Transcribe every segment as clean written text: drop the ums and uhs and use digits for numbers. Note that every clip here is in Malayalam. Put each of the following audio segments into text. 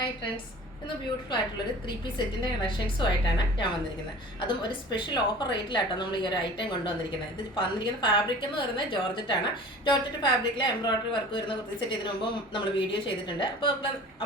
Hi friends. ഇന്ന് ബ്യൂട്ടിഫുൾ ആയിട്ടുള്ളൊരു 3 പീസ് സെറ്റിൻ്റെ കളക്ഷൻസുമായിട്ടാണ് ഞാൻ വന്നിരിക്കുന്നത്. അതും ഒരു സ്പെഷ്യൽ ഓഫർ റേറ്റിലായിട്ടാണ് നമ്മൾ ഈ ഒരു ഐറ്റം കൊണ്ടുവന്നിരിക്കുന്നത്. ഇത് വന്നിരിക്കുന്ന ഫാബ്രിക് എന്ന് പറയുന്നത് ജോർജറ്റാണ്. ജോർജറ്റ് ഫാബ്രിക്കിലെ എംബ്രോയിഡറി വർക്ക് വരുന്ന കുർത്തി സെറ്റ് ഇതിനു മുമ്പ് നമ്മൾ വീഡിയോ ചെയ്തിട്ടുണ്ട്.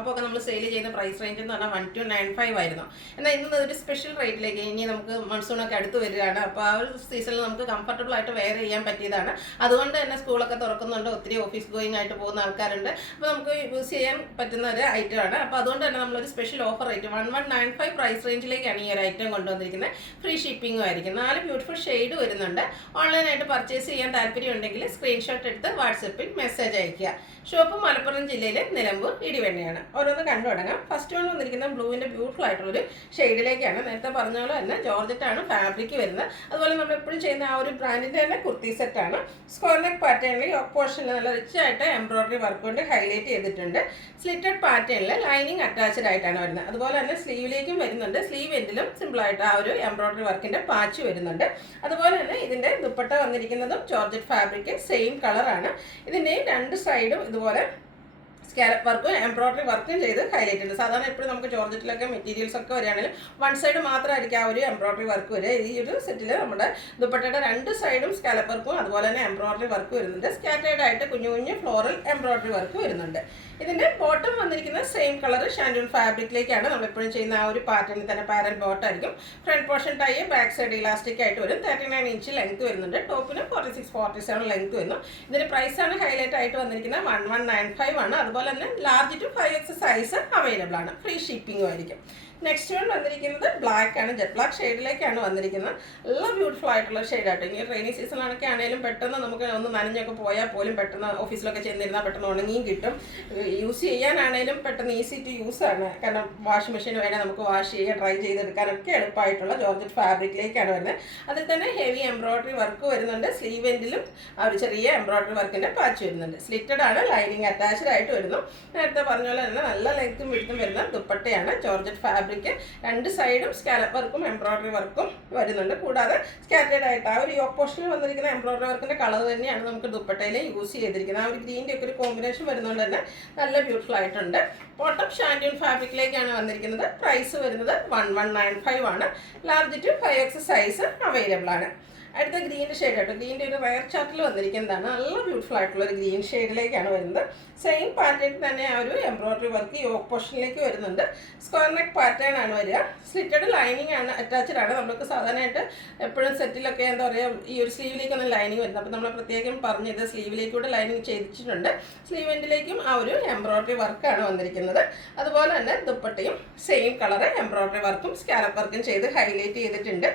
അപ്പോൾ നമ്മൾ സെയിൽ ചെയ്യുന്ന പ്രൈസ് റേഞ്ച് എന്ന് പറഞ്ഞാൽ 1295 ആയിരുന്നു. എന്നാൽ ഇന്ന് ഒരു സ്പെഷ്യൽ റേറ്റിലേക്ക് ഇനി നമുക്ക് മൺസൂണൊക്കെ അടുത്ത് വരികയാണ്. അപ്പോൾ ആ ഒരു സീസണിൽ നമുക്ക് കംഫർട്ടബിൾ ആയിട്ട് വെയർ ചെയ്യാൻ പറ്റിയതാണ്. അതുകൊണ്ട് തന്നെ സ്കൂളൊക്കെ തുറക്കുന്നുണ്ട്, ഒത്തിരി ഓഫീസ് ഗോയിങ് ആയിട്ട് പോകുന്ന ആൾക്കാരുണ്ട്. അപ്പോൾ നമുക്ക് യൂസ് ചെയ്യാൻ പറ്റുന്ന ഒരു ഐറ്റമാണ്. അപ്പോൾ അതുകൊണ്ട് തന്നെ നമ്മളൊരു സ്പെഷ്യൽ ഓഫർ റേറ്റ് 1195 പ്രൈസ് റേഞ്ചിലേക്കാണ് ഈ ഒരു ഐറ്റം കൊണ്ടുവന്നിരിക്കുന്നത്. ഫ്രീ ഷിപ്പിംഗും ആയിരിക്കും. 4 ബ്യൂട്ടിഫുൾ ഷെയ്ഡ് വരുന്നുണ്ട്. ഓൺലൈനായിട്ട് പർച്ചേസ് ചെയ്യാൻ താല്പര്യമുണ്ടെങ്കിൽ സ്ക്രീൻഷോട്ട് എടുത്ത് വാട്സപ്പിൽ മെസ്സേജ് അയയ്ക്കുക. ഷോപ്പ് മലപ്പുറം ജില്ലയിലെ നിലമ്പൂർ ഇടിവെണ്ണയാണ്. ഓരോന്ന് കണ്ടു തുടങ്ങാം. ഫസ്റ്റ് വൺ വന്നിരിക്കുന്ന ബ്ലൂവിൻ്റെ ബ്യൂട്ടിഫുൾ ആയിട്ടുള്ളൊരു ഷെയ്ഡിലേക്കാണ്. നേരത്തെ പറഞ്ഞ പോലെ തന്നെ ജോർജറ്റാണ് ഫാബ്രിക് വരുന്നത്. അതുപോലെ നമ്മൾ എപ്പോഴും ചെയ്യുന്ന ആ ഒരു ബ്രാൻഡിൻ്റെ തന്നെ കുർത്തി സെറ്റാണ്. സ്ക്വയർ നെക്ക് പാറ്റേണിൽ പോർഷനിൽ നല്ല റിച്ച് ആയിട്ട് എംബ്രോയിഡറി വർക്ക് കൊണ്ട് ഹൈലൈറ്റ് ചെയ്തിട്ടുണ്ട്. സ്ലിറ്റഡ് പാറ്റേണിൽ ലൈനിങ് അറ്റാച്ച്ഡ് ആയിട്ടാണ് വരുന്നത്. അതുപോലെ തന്നെ സ്ലീവിലേക്കും വരുന്നുണ്ട്. സ്ലീവ് എൻഡിലും സിമ്പിളായിട്ട് ആ ഒരു എംബ്രോയിഡറി വർക്കിൻ്റെ പാച്ച് വരുന്നുണ്ട്. അതുപോലെ തന്നെ ഇതിൻ്റെ ദുപ്പട്ട വന്നിരിക്കുന്നതും ജോർജറ്റ് ഫാബ്രിക് സെയിം കളറാണ്. ഇതിൻ്റെ രണ്ട് സൈഡും ഇതുപോലെ സ്കാലപ്പ് വർക്കും എംബ്രോയിഡറി വർക്കും ചെയ്ത് ഹൈലൈറ്റ് ഉണ്ട്. സാധാരണ എപ്പോഴും നമുക്ക് ജോർജറ്റിലൊക്കെ മെറ്റീരിയൽസ് ഒക്കെ വരികയാണെങ്കിൽ വൺ സൈഡ് മാത്രമായിരിക്കും ആ ഒരു എംബ്രോയിഡറി വർക്ക് വരിക. ഈ ഒരു സെറ്റിൽ നമ്മുടെ ദുപ്പട്ടയുടെ രണ്ട് സൈഡും സ്കാലപ്പ് വർക്കും അതുപോലെ തന്നെ എംബ്രോയിഡറി വർക്ക് വരുന്നുണ്ട്. സ്കാറ്റേഡ് ആയിട്ട് കുഞ്ഞു കുഞ്ഞു ഫ്ലോറൽ എംബ്രോയിഡറി വർക്ക് വരുന്നുണ്ട്. ഇതിൻ്റെ ബോട്ടം വന്നിരിക്കുന്നത് സെയിം കളർ ഷാൻഡൂൺ ഫാബ്രിക്കിലേക്കാണ്. നമ്മളെപ്പോഴും ചെയ്യുന്ന ആ ഒരു പാറ്റേണിൽ തന്നെ പാരൽ ബോട്ടം ആയിരിക്കും. Front portion tie, back side elastic ആയിട്ട് വരും. 39 ഇഞ്ച് ലെങ്ത് വരുന്നുണ്ട്. ടോപ്പിന് 46-47 ലെങ്ത് വരുന്നു. ഇതിൻ്റെ പ്രൈസാണ് ഹൈലൈറ്റ് ആയിട്ട് വന്നിരിക്കുന്നത് 1195 ആണ്. അതുപോലെ തന്നെ large to 5X size available ആണ്. ഫ്രീ ഷിപ്പിംഗും ആയിരിക്കും. നെക്സ്റ്റ് വൺ വന്നിരിക്കുന്നത് ബ്ലാക്ക് ആണ്. ജെറ്റ് ബ്ലാക്ക് ഷെയ്ഡിലേക്കാണ് വന്നിരിക്കുന്നത്. നല്ല ബ്യൂട്ടിഫുൾ ആയിട്ടുള്ള ഷെയ്ഡായിട്ട് ഇനി റെയിനി സീസണിലൊക്കെ ആണെങ്കിലും പെട്ടെന്ന് നമുക്ക് ഒന്ന് നനഞ്ഞൊക്കെ പോയാൽ പോലും പെട്ടെന്ന് ഓഫീസിലൊക്കെ ചെന്നിരുന്നാൽ പെട്ടെന്ന് ഉണങ്ങിയും കിട്ടും. യൂസ് ചെയ്യാനാണേലും പെട്ടെന്ന് ഈസി ടു യൂസ് ആണ്. കാരണം വാഷിംഗ് മെഷീൻ വേണേൽ നമുക്ക് വാഷ് ചെയ്യാൻ ഡ്രൈ ചെയ്തെടുക്കാനൊക്കെ എളുപ്പമായിട്ടുള്ള ജോർജറ്റ് ഫാബ്രിക്കിലേക്കാണ് വരുന്നത്. അതിൽ തന്നെ ഹെവി എംബ്രോയിഡറി വർക്ക് വരുന്നുണ്ട്. സ്ലീവ് എൻഡിലും ആ ഒരു ചെറിയ എംബ്രോയിഡറി വർക്കിൻ്റെ പാച്ച് വരുന്നുണ്ട്. സ്ലിറ്റഡ് ആണ്, ലൈനിങ് അറ്റാച്ച്ഡ് ആയിട്ട് വരുന്നു. നേരത്തെ പറഞ്ഞ പോലെ തന്നെ നല്ല ലെങ്ത്തും വിടുത്തും വരുന്ന ദുപ്പട്ടയാണ്. ജോർജറ്റ് ഫാബ്രിക് രണ്ട് സൈഡും സ്കാലപ്പ് വർക്കും എംബ്രോയിഡറി വർക്കും വരുന്നുണ്ട്. കൂടാതെ സ്കാറ്റേഡ് ആയിട്ട് ആ ഒരു ഓപ്പോഷനിൽ വന്നിരിക്കുന്ന എംബ്രോയിഡറി വർക്കിൻ്റെ കളർ തന്നെയാണ് നമുക്ക് ദുപ്പട്ടയിൽ യൂസ് ചെയ്തിരിക്കുന്നത്. ആ ഒരു ഗ്രീൻ്റെ ഒക്കെ ഒരു കോമ്പിനേഷൻ വരുന്നതുകൊണ്ട് തന്നെ നല്ല ബ്യൂട്ടിഫുൾ ആയിട്ടുണ്ട്. ബോട്ടം ഷാൻഡൂൺ ഫാബ്രിക്കിലേക്കാണ് വന്നിരിക്കുന്നത്. പ്രൈസ് വരുന്നത് 1195 ആണ്. Large to 5X size available ആണ്. അടുത്ത ഗ്രീൻ്റെ ഷെയ്ഡ് ആയിട്ട് ഗ്രീൻ്റെ ഒരു റയർ ചാർട്ടിൽ വന്നിരിക്കുന്നതാണ്. നല്ല ബ്യൂട്ടിഫുൾ ആയിട്ടുള്ള ഒരു ഗ്രീൻ ഷെയ്ഡിലേക്കാണ് വരുന്നത്. സെയിം പാറ്റേൺ തന്നെ ആ ഒരു എംബ്രോയിഡറി വർക്ക് ഈ ഓപ്പോഷനിലേക്ക് വരുന്നുണ്ട്. സ്ക്വയർ നെക്ക് പാറ്റേൺ ആണ് വരിക. സ്ലിറ്റഡ് ലൈനിങ് ആണ്, അറ്റാച്ച്ഡ് ആണ്. നമുക്ക് സാധാരണയായിട്ട് എപ്പോഴും സെറ്റിലൊക്കെ എന്താ പറയുക ഈ ഒരു സ്ലീവിലേക്കൊന്നും ലൈനിങ് വരുന്നത്. അപ്പോൾ നമ്മൾ പ്രത്യേകം പറഞ്ഞത് സ്ലീവിലേക്കൂടെ ലൈനിങ് ചെയ്തിട്ടുണ്ട്. സ്ലീവ് എൻഡിലേക്കും ആ ഒരു എംബ്രോയിഡറി വർക്കാണ് വന്നിരിക്കുന്നത്. അതുപോലെ തന്നെ ദുപ്പട്ടയും സെയിം കളറ് എംബ്രോയിഡറി വർക്കും സ്കാലപ്പ് വർക്കും ചെയ്ത് ഹൈലൈറ്റ് ചെയ്തിട്ടുണ്ട്.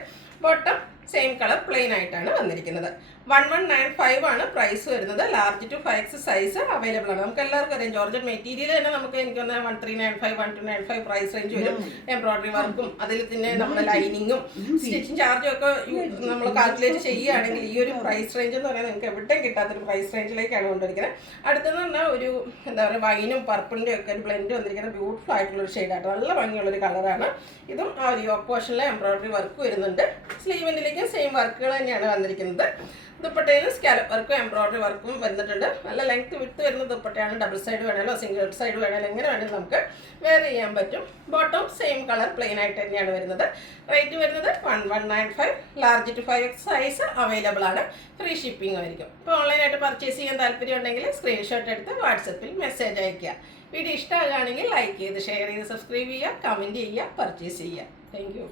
ബോട്ടം സെയിം കളർ പ്ലെയിൻ ആയിട്ടാണ് വന്നിരിക്കുന്നത്. 1195 ആണ് പ്രൈസ് വരുന്നത്. Large to 5X size available ആണ്. നമുക്ക് എല്ലാവർക്കും അറിയാം ജോർജറ്റ് മെറ്റീരിയൽ തന്നെ നമുക്ക് എനിക്ക് 1395 1295 പ്രൈസ് റേഞ്ച് വരും. എംബ്രോയിഡറി വർക്കും അതിൽ തന്നെ നമ്മുടെ ലൈനിങ്ങും സ്റ്റിച്ചിങ് ചാർജും ഒക്കെ നമ്മൾ കാൽക്കുലേറ്റ് ചെയ്യുകയാണെങ്കിൽ ഈ ഒരു പ്രൈസ് റേഞ്ച് എന്ന് പറയുന്നത് നിങ്ങൾക്ക് എവിടെയും കിട്ടാത്തൊരു പ്രൈസ് റേഞ്ചിലേക്കാണ് കൊണ്ടിരിക്കുന്നത്. അടുത്തെന്ന് പറഞ്ഞാൽ ഒരു എന്താ പറയുക വൈനും പർപ്പിളിൻ്റെ ഒക്കെ ഒരു ബ്ലെൻഡ് വന്നിരിക്കുന്ന ബ്യൂട്ടിഫുൾ ആയിട്ടുള്ളൊരു ഷെയ്ഡായിട്ട് നല്ല ഭംഗിയുള്ളൊരു കളറാണ്. ഇതും ആ ഒരു യോക്ക് പോർഷനിലെ എംബ്രോയിഡറി വർക്ക് വരുന്നുണ്ട്. സ്ലീവിൻ്റെലേക്കും സെയിം വർക്കുകൾ തന്നെയാണ് വന്നിരിക്കുന്നത്. ദുപ്പട്ടയിൽ സ്കാലപ്പ് വർക്കും എംബ്രോയിഡറി വർക്കും വന്നിട്ടുണ്ട്. നല്ല ലെങ്ത് വിട്ട് വരുന്ന ദുപ്പട്ടയാണ്. ഡബിൾ സൈഡ് വേണമല്ലോ സിംഗിൾ സൈഡ് വേണമല്ലോ എങ്ങനെ വേണമെങ്കിലും നമുക്ക് വെയർ ചെയ്യാൻ പറ്റും. ബോട്ടം സെയിം കളർ പ്ലെയിൻ ആയിട്ട് തന്നെയാണ് വരുന്നത്. റേറ്റ് വരുന്നത് 1195. Large to 5X size available ആണ്. ഫ്രീ ഷിപ്പിംഗ് ആയിരിക്കും. ഇപ്പോൾ ഓൺലൈനായിട്ട് പർച്ചേസ് ചെയ്യാൻ താല്പര്യം ഉണ്ടെങ്കിൽ സ്ക്രീൻഷോട്ട് എടുത്ത് വാട്സപ്പിൽ മെസ്സേജ് അയയ്ക്കുക. വീഡിയോ ഇഷ്ടമാകുകയാണെങ്കിൽ ലൈക്ക് ചെയ്ത് ഷെയർ ചെയ്ത് സബ്സ്ക്രൈബ് ചെയ്യുക, കമൻറ്റ് ചെയ്യുക, പർച്ചേസ് ചെയ്യുക. Thank you.